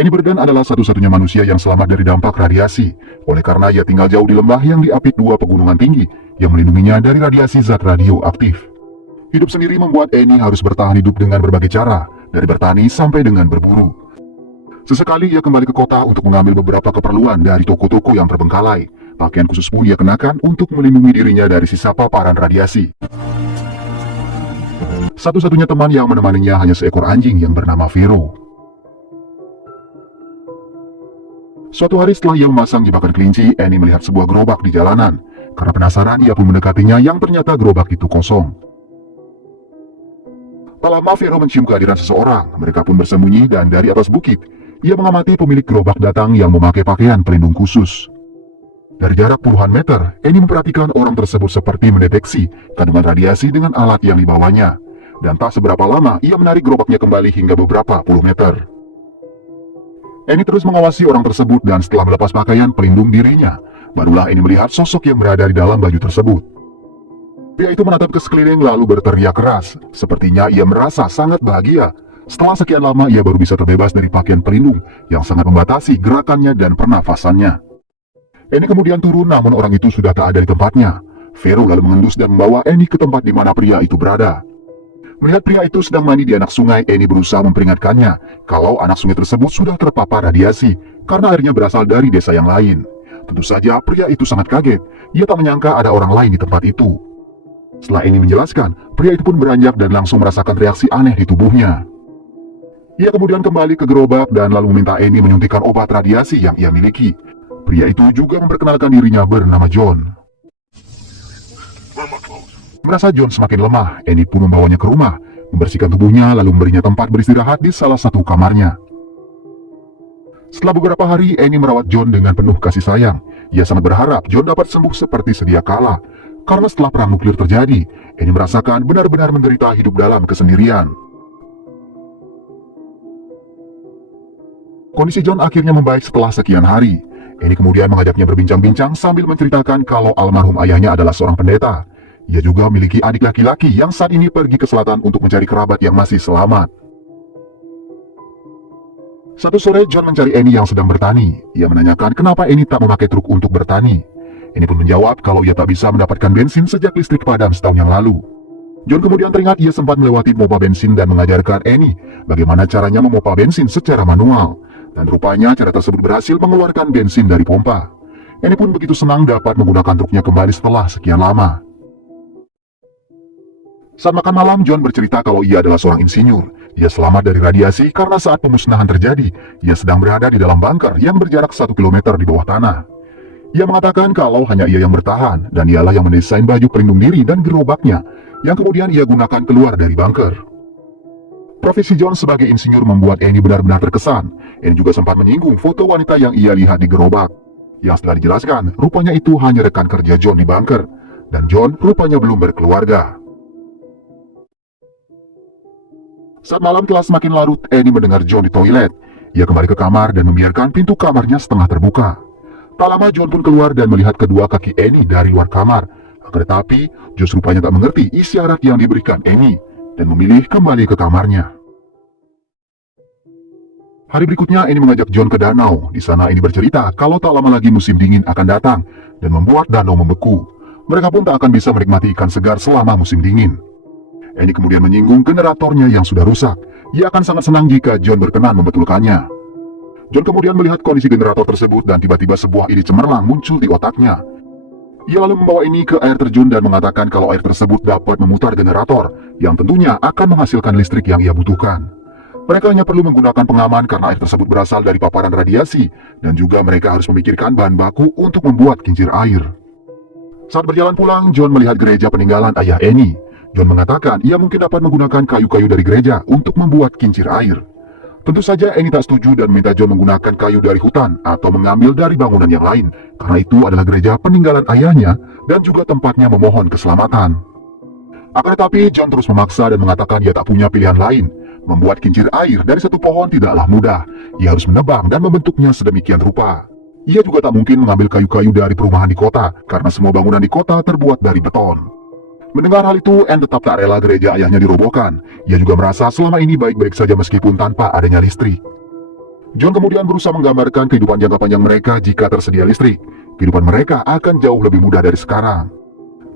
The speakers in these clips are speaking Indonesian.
Annie Burden adalah satu-satunya manusia yang selamat dari dampak radiasi, oleh karena ia tinggal jauh di lembah yang diapit dua pegunungan tinggi yang melindunginya dari radiasi zat radioaktif. Hidup sendiri membuat Annie harus bertahan hidup dengan berbagai cara, dari bertani sampai dengan berburu. Sesekali ia kembali ke kota untuk mengambil beberapa keperluan dari toko-toko yang terbengkalai. Pakaian khusus pun ia kenakan untuk melindungi dirinya dari sisa paparan radiasi. Satu-satunya teman yang menemaninya hanya seekor anjing yang bernama Vero. Suatu hari setelah ia memasang jebakan kelinci, Annie melihat sebuah gerobak di jalanan. Karena penasaran, ia pun mendekatinya yang ternyata gerobak itu kosong. Tak lama Vero mencium kehadiran seseorang. Mereka pun bersembunyi dan dari atas bukit, ia mengamati pemilik gerobak datang yang memakai pakaian pelindung khusus. Dari jarak puluhan meter, Annie memperhatikan orang tersebut seperti mendeteksi kandungan radiasi dengan alat yang dibawanya. Dan tak seberapa lama, ia menarik gerobaknya kembali hingga beberapa puluh meter. Annie terus mengawasi orang tersebut dan setelah melepas pakaian pelindung dirinya, barulah Annie melihat sosok yang berada di dalam baju tersebut. Pria itu menatap ke sekeliling lalu berteriak keras. Sepertinya ia merasa sangat bahagia. Setelah sekian lama ia baru bisa terbebas dari pakaian pelindung yang sangat membatasi gerakannya dan pernafasannya. Annie kemudian turun, namun orang itu sudah tak ada di tempatnya. Vero lalu mengendus dan membawa Annie ke tempat di mana pria itu berada. Melihat pria itu sedang mandi di anak sungai, Annie berusaha memperingatkannya kalau anak sungai tersebut sudah terpapar radiasi karena airnya berasal dari desa yang lain. Tentu saja pria itu sangat kaget. Ia tak menyangka ada orang lain di tempat itu. Setelah Annie menjelaskan, pria itu pun beranjak dan langsung merasakan reaksi aneh di tubuhnya. Ia kemudian kembali ke gerobak dan lalu meminta Annie menyuntikkan obat radiasi yang ia miliki. Pria itu juga memperkenalkan dirinya bernama John. Merasa John semakin lemah, Annie pun membawanya ke rumah, membersihkan tubuhnya lalu memberinya tempat beristirahat di salah satu kamarnya. Setelah beberapa hari, Annie merawat John dengan penuh kasih sayang. Ia sangat berharap John dapat sembuh seperti sedia kala. Karena setelah perang nuklir terjadi, Annie merasakan benar-benar menderita hidup dalam kesendirian. Kondisi John akhirnya membaik setelah sekian hari. Annie kemudian mengajaknya berbincang-bincang sambil menceritakan kalau almarhum ayahnya adalah seorang pendeta. Ia juga memiliki adik laki-laki yang saat ini pergi ke selatan untuk mencari kerabat yang masih selamat. Satu sore, John mencari Annie yang sedang bertani. Ia menanyakan kenapa Annie tak memakai truk untuk bertani. Annie pun menjawab kalau ia tak bisa mendapatkan bensin sejak listrik padam setahun yang lalu. John kemudian teringat ia sempat melewati pompa bensin dan mengajarkan Annie bagaimana caranya memompa bensin secara manual. Dan rupanya cara tersebut berhasil mengeluarkan bensin dari pompa. Annie pun begitu senang dapat menggunakan truknya kembali setelah sekian lama. Saat makan malam, John bercerita kalau ia adalah seorang insinyur. Ia selamat dari radiasi karena saat pemusnahan terjadi, ia sedang berada di dalam bunker yang berjarak 1 kilometer di bawah tanah. Ia mengatakan kalau hanya ia yang bertahan, dan ialah yang mendesain baju pelindung diri dan gerobaknya, yang kemudian ia gunakan keluar dari bunker. Profesi John sebagai insinyur membuat Annie benar-benar terkesan. Annie juga sempat menyinggung foto wanita yang ia lihat di gerobak. Yang setelah dijelaskan, rupanya itu hanya rekan kerja John di bunker, dan John rupanya belum berkeluarga. Saat malam telah semakin larut, Annie mendengar John di toilet. Ia kembali ke kamar dan membiarkan pintu kamarnya setengah terbuka. Tak lama John pun keluar dan melihat kedua kaki Annie dari luar kamar. Akan tetapi, John rupanya tak mengerti isyarat yang diberikan Annie dan memilih kembali ke kamarnya. Hari berikutnya, Annie mengajak John ke danau. Di sana Annie bercerita kalau tak lama lagi musim dingin akan datang dan membuat danau membeku. Mereka pun tak akan bisa menikmati ikan segar selama musim dingin. Annie kemudian menyinggung generatornya yang sudah rusak. Ia akan sangat senang jika John berkenan membetulkannya. John kemudian melihat kondisi generator tersebut dan tiba-tiba sebuah ide cemerlang muncul di otaknya. Ia lalu membawa ini ke air terjun dan mengatakan kalau air tersebut dapat memutar generator, yang tentunya akan menghasilkan listrik yang ia butuhkan. Mereka hanya perlu menggunakan pengaman karena air tersebut berasal dari paparan radiasi, dan juga mereka harus memikirkan bahan baku untuk membuat kincir air. Saat berjalan pulang, John melihat gereja peninggalan ayah Annie. John mengatakan ia mungkin dapat menggunakan kayu-kayu dari gereja untuk membuat kincir air. Tentu saja Annie tak setuju dan meminta John menggunakan kayu dari hutan atau mengambil dari bangunan yang lain, karena itu adalah gereja peninggalan ayahnya dan juga tempatnya memohon keselamatan. Akan tetapi John terus memaksa dan mengatakan ia tak punya pilihan lain. Membuat kincir air dari satu pohon tidaklah mudah. Ia harus menebang dan membentuknya sedemikian rupa. Ia juga tak mungkin mengambil kayu-kayu dari perumahan di kota, karena semua bangunan di kota terbuat dari beton. Mendengar hal itu, Anne tetap tak rela gereja ayahnya dirobohkan. Ia juga merasa selama ini baik-baik saja meskipun tanpa adanya listrik. John kemudian berusaha menggambarkan kehidupan jangka panjang mereka jika tersedia listrik. Kehidupan mereka akan jauh lebih mudah dari sekarang.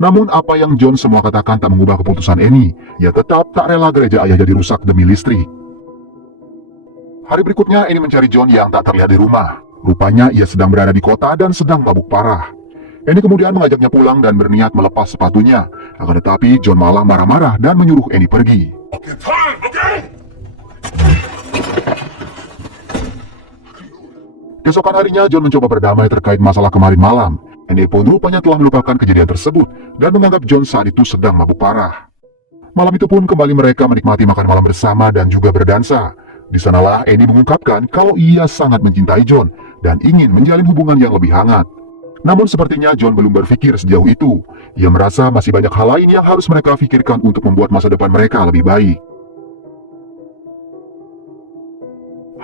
Namun apa yang John semua katakan tak mengubah keputusan Annie. Ia tetap tak rela gereja ayahnya dirusak demi listrik. Hari berikutnya Annie mencari John yang tak terlihat di rumah. Rupanya ia sedang berada di kota dan sedang mabuk parah. Annie kemudian mengajaknya pulang dan berniat melepas sepatunya. Akan tetapi John malah marah-marah dan menyuruh Annie pergi. Keesokan harinya John mencoba berdamai terkait masalah kemarin malam. Annie pun rupanya telah melupakan kejadian tersebut dan menganggap John saat itu sedang mabuk parah. Malam itu pun kembali mereka menikmati makan malam bersama dan juga berdansa. Di sanalah Annie mengungkapkan kalau ia sangat mencintai John dan ingin menjalin hubungan yang lebih hangat. Namun sepertinya John belum berpikir sejauh itu. Ia merasa masih banyak hal lain yang harus mereka pikirkan untuk membuat masa depan mereka lebih baik.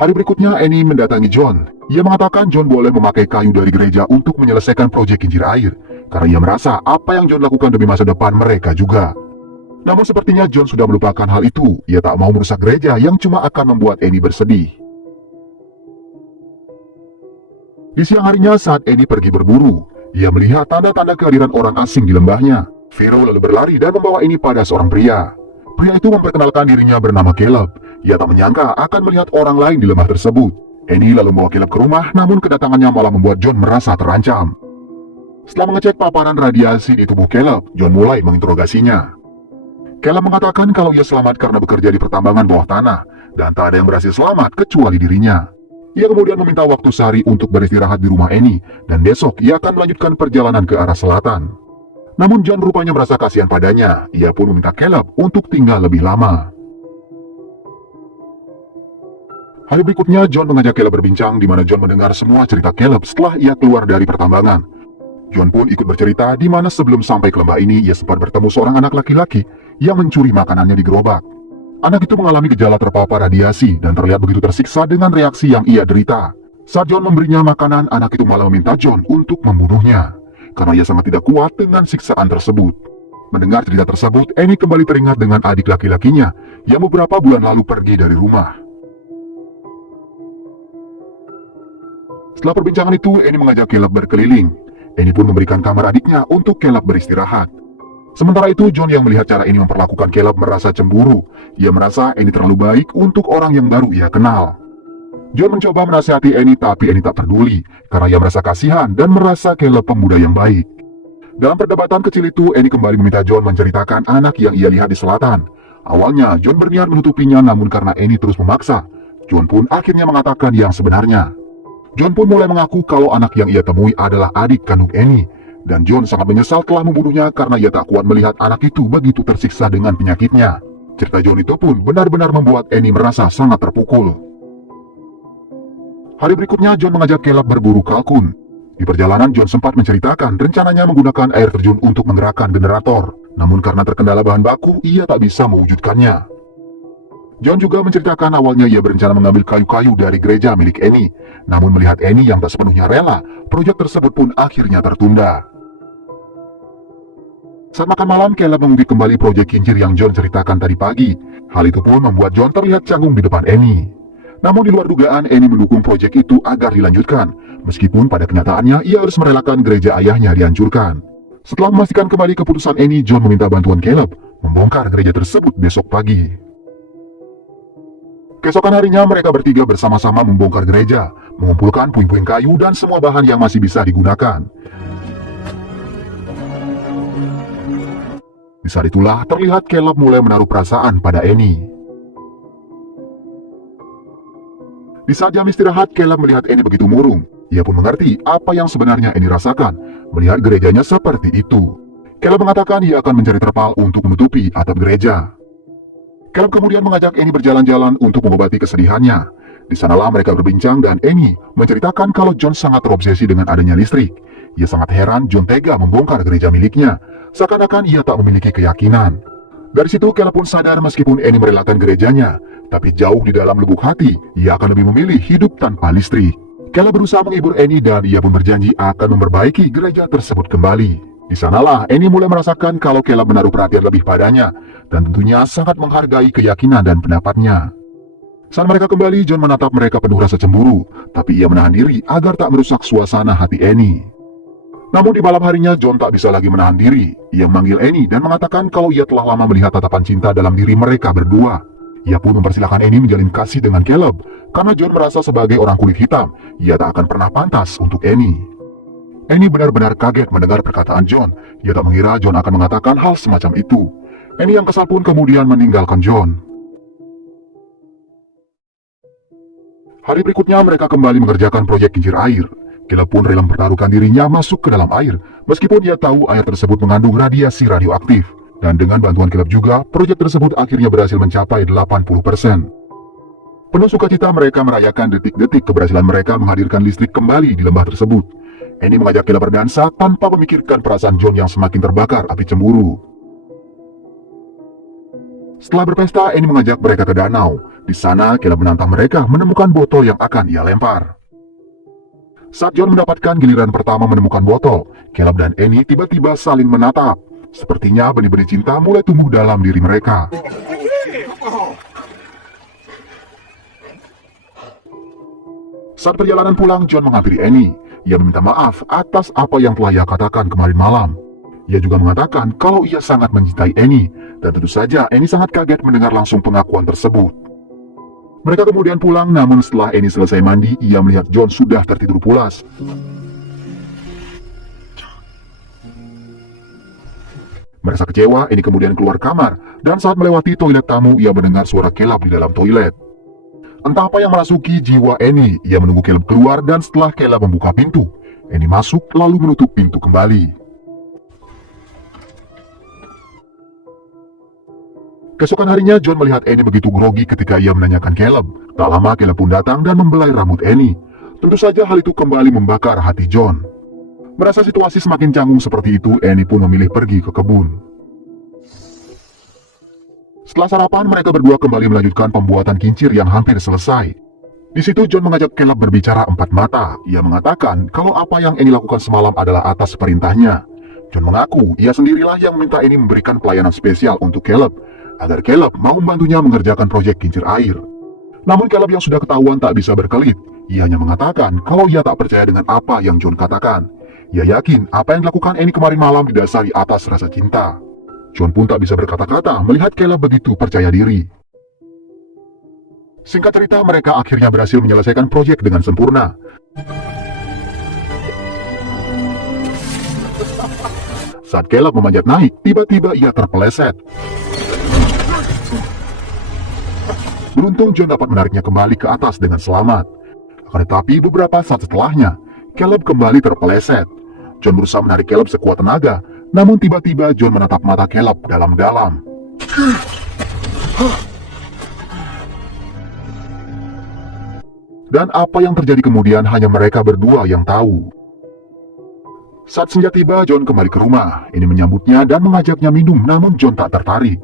Hari berikutnya Annie mendatangi John. Ia mengatakan John boleh memakai kayu dari gereja untuk menyelesaikan proyek kincir air, karena ia merasa apa yang John lakukan demi masa depan mereka juga. Namun sepertinya John sudah melupakan hal itu. Ia tak mau merusak gereja yang cuma akan membuat Annie bersedih. Di siang harinya saat Annie pergi berburu, ia melihat tanda-tanda kehadiran orang asing di lembahnya. Vero lalu berlari dan membawa Annie pada seorang pria. Pria itu memperkenalkan dirinya bernama Caleb. Ia tak menyangka akan melihat orang lain di lembah tersebut. Annie lalu membawa Caleb ke rumah, namun kedatangannya malah membuat John merasa terancam. Setelah mengecek paparan radiasi di tubuh Caleb, John mulai menginterogasinya. Caleb mengatakan kalau ia selamat karena bekerja di pertambangan bawah tanah, dan tak ada yang berhasil selamat kecuali dirinya. Ia kemudian meminta waktu sehari untuk beristirahat di rumah Annie, dan besok ia akan melanjutkan perjalanan ke arah selatan. Namun John rupanya merasa kasihan padanya. Ia pun meminta Caleb untuk tinggal lebih lama. Hari berikutnya John mengajak Caleb berbincang, di mana John mendengar semua cerita Caleb setelah ia keluar dari pertambangan. John pun ikut bercerita di mana sebelum sampai ke lembah ini ia sempat bertemu seorang anak laki-laki yang mencuri makanannya di gerobak. Anak itu mengalami gejala terpapar radiasi dan terlihat begitu tersiksa dengan reaksi yang ia derita. Saat John memberinya makanan, anak itu malah meminta John untuk membunuhnya, karena ia sangat tidak kuat dengan siksaan tersebut. Mendengar cerita tersebut, Annie kembali teringat dengan adik laki-lakinya yang beberapa bulan lalu pergi dari rumah. Setelah perbincangan itu, Annie mengajak Caleb berkeliling. Annie pun memberikan kamar adiknya untuk Caleb beristirahat. Sementara itu, John yang melihat cara Annie memperlakukan Caleb merasa cemburu. Ia merasa Annie terlalu baik untuk orang yang baru ia kenal. John mencoba menasihati Annie, tapi Annie tak peduli karena ia merasa kasihan dan merasa Caleb pemuda yang baik. Dalam perdebatan kecil itu, Annie kembali meminta John menceritakan anak yang ia lihat di selatan. Awalnya, John berniat menutupinya, namun karena Annie terus memaksa, John pun akhirnya mengatakan yang sebenarnya. John pun mulai mengaku kalau anak yang ia temui adalah adik kandung Annie, dan John sangat menyesal telah membunuhnya karena ia tak kuat melihat anak itu begitu tersiksa dengan penyakitnya. Cerita John itu pun benar-benar membuat Annie merasa sangat terpukul. Hari berikutnya John mengajak Caleb berburu kalkun. Di perjalanan John sempat menceritakan rencananya menggunakan air terjun untuk menggerakkan generator, namun karena terkendala bahan baku, ia tak bisa mewujudkannya. John juga menceritakan awalnya ia berencana mengambil kayu-kayu dari gereja milik Annie. Namun melihat Annie yang tak sepenuhnya rela, proyek tersebut pun akhirnya tertunda. Saat makan malam, Caleb mengungkit kembali proyek kincir yang John ceritakan tadi pagi. Hal itu pun membuat John terlihat canggung di depan Annie. Namun di luar dugaan, Annie mendukung proyek itu agar dilanjutkan, meskipun pada kenyataannya ia harus merelakan gereja ayahnya dihancurkan. Setelah memastikan kembali keputusan Annie, John meminta bantuan Caleb membongkar gereja tersebut besok pagi. Keesokan harinya mereka bertiga bersama-sama membongkar gereja, mengumpulkan puing-puing kayu dan semua bahan yang masih bisa digunakan. Di saat itulah terlihat Caleb mulai menaruh perasaan pada Annie. Di saat jam istirahat, Caleb melihat Annie begitu murung. Ia pun mengerti apa yang sebenarnya Annie rasakan, melihat gerejanya seperti itu. Caleb mengatakan ia akan mencari terpal untuk menutupi atap gereja. Caleb kemudian mengajak Annie berjalan-jalan untuk mengobati kesedihannya. Di sanalah mereka berbincang dan Annie menceritakan kalau John sangat terobsesi dengan adanya listrik. Ia sangat heran John tega membongkar gereja miliknya, seakan-akan ia tak memiliki keyakinan. Dari situ Caleb pun sadar meskipun Annie merelakan gerejanya, tapi jauh di dalam lubuk hati, ia akan lebih memilih hidup tanpa listrik. Caleb berusaha menghibur Annie dan ia pun berjanji akan memperbaiki gereja tersebut kembali. Di sanalah Annie mulai merasakan kalau Caleb menaruh perhatian lebih padanya dan tentunya sangat menghargai keyakinan dan pendapatnya. Saat mereka kembali, John menatap mereka penuh rasa cemburu, tapi ia menahan diri agar tak merusak suasana hati Annie. Namun di malam harinya, John tak bisa lagi menahan diri. Ia memanggil Annie dan mengatakan kalau ia telah lama melihat tatapan cinta dalam diri mereka berdua. Ia pun mempersilahkan Annie menjalin kasih dengan Caleb, karena John merasa sebagai orang kulit hitam, ia tak akan pernah pantas untuk Annie. Annie benar-benar kaget mendengar perkataan John. Ia tak mengira John akan mengatakan hal semacam itu. Annie yang kesal pun kemudian meninggalkan John. Hari berikutnya mereka kembali mengerjakan proyek kincir air. Caleb pun rela mempertaruhkan dirinya masuk ke dalam air, meskipun ia tahu air tersebut mengandung radiasi radioaktif. Dan dengan bantuan Caleb juga, proyek tersebut akhirnya berhasil mencapai 80%. Penuh sukacita mereka merayakan detik-detik keberhasilan mereka menghadirkan listrik kembali di lembah tersebut. Annie mengajak Caleb berdansa tanpa memikirkan perasaan John yang semakin terbakar api cemburu. Setelah berpesta, Annie mengajak mereka ke danau. Di sana, Caleb menantang mereka menemukan botol yang akan ia lempar. Saat John mendapatkan giliran pertama menemukan botol, Caleb dan Annie tiba-tiba saling menatap. Sepertinya benih-benih cinta mulai tumbuh dalam diri mereka. Saat perjalanan pulang, John menghampiri Annie. Ia meminta maaf atas apa yang telah ia katakan kemarin malam. Ia juga mengatakan kalau ia sangat mencintai Annie, dan tentu saja Annie sangat kaget mendengar langsung pengakuan tersebut. Mereka kemudian pulang, namun setelah Annie selesai mandi, ia melihat John sudah tertidur pulas. Merasa kecewa, Annie kemudian keluar kamar, dan saat melewati toilet tamu, ia mendengar suara Caleb di dalam toilet. Entah apa yang merasuki jiwa Annie, ia menunggu Caleb keluar, dan setelah Caleb membuka pintu, Annie masuk lalu menutup pintu kembali. Keesokan harinya, John melihat Annie begitu grogi ketika ia menanyakan Caleb. Tak lama, Caleb pun datang dan membelai rambut Annie. Tentu saja hal itu kembali membakar hati John. Merasa situasi semakin canggung seperti itu, Annie pun memilih pergi ke kebun. Setelah sarapan, mereka berdua kembali melanjutkan pembuatan kincir yang hampir selesai. Di situ, John mengajak Caleb berbicara empat mata. Ia mengatakan kalau apa yang Annie lakukan semalam adalah atas perintahnya. John mengaku ia sendirilah yang meminta Annie memberikan pelayanan spesial untuk Caleb, agar Caleb mau membantunya mengerjakan proyek kincir air. Namun Caleb yang sudah ketahuan tak bisa berkelit. Ia hanya mengatakan kalau ia tak percaya dengan apa yang John katakan. Ia yakin apa yang dilakukan Annie kemarin malam didasari atas rasa cinta. John pun tak bisa berkata-kata melihat Caleb begitu percaya diri. Singkat cerita, mereka akhirnya berhasil menyelesaikan proyek dengan sempurna. Saat Caleb memanjat naik, tiba-tiba ia terpeleset. Beruntung John dapat menariknya kembali ke atas dengan selamat. Akan tetapi beberapa saat setelahnya, Caleb kembali terpeleset. John berusaha menarik Caleb sekuat tenaga, namun tiba-tiba John menatap mata Caleb dalam-dalam. Dan apa yang terjadi kemudian hanya mereka berdua yang tahu. Saat senja tiba, John kembali ke rumah. Ini menyambutnya dan mengajaknya minum, namun John tak tertarik.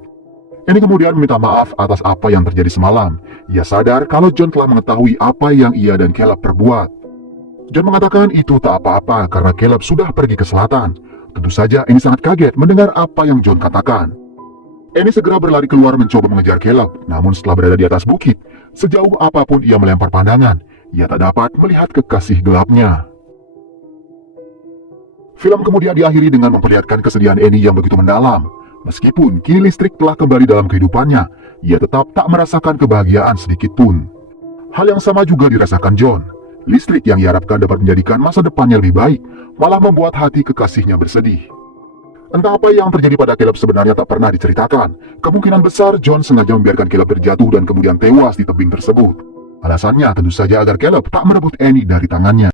Ini kemudian meminta maaf atas apa yang terjadi semalam. Ia sadar kalau John telah mengetahui apa yang ia dan Caleb perbuat. John mengatakan itu tak apa-apa karena Caleb sudah pergi ke selatan. Tentu saja ini sangat kaget mendengar apa yang John katakan. Annie segera berlari keluar mencoba mengejar Caleb. Namun setelah berada di atas bukit, sejauh apapun ia melempar pandangan, ia tak dapat melihat kekasih gelapnya. Film kemudian diakhiri dengan memperlihatkan kesedihan Annie yang begitu mendalam. Meskipun kini listrik telah kembali dalam kehidupannya, ia tetap tak merasakan kebahagiaan sedikit pun. Hal yang sama juga dirasakan John. Listrik yang diharapkan dapat menjadikan masa depannya lebih baik, malah membuat hati kekasihnya bersedih. Entah apa yang terjadi pada Caleb sebenarnya tak pernah diceritakan. Kemungkinan besar John sengaja membiarkan Caleb terjatuh dan kemudian tewas di tebing tersebut. Alasannya tentu saja agar Caleb tak merebut Annie dari tangannya.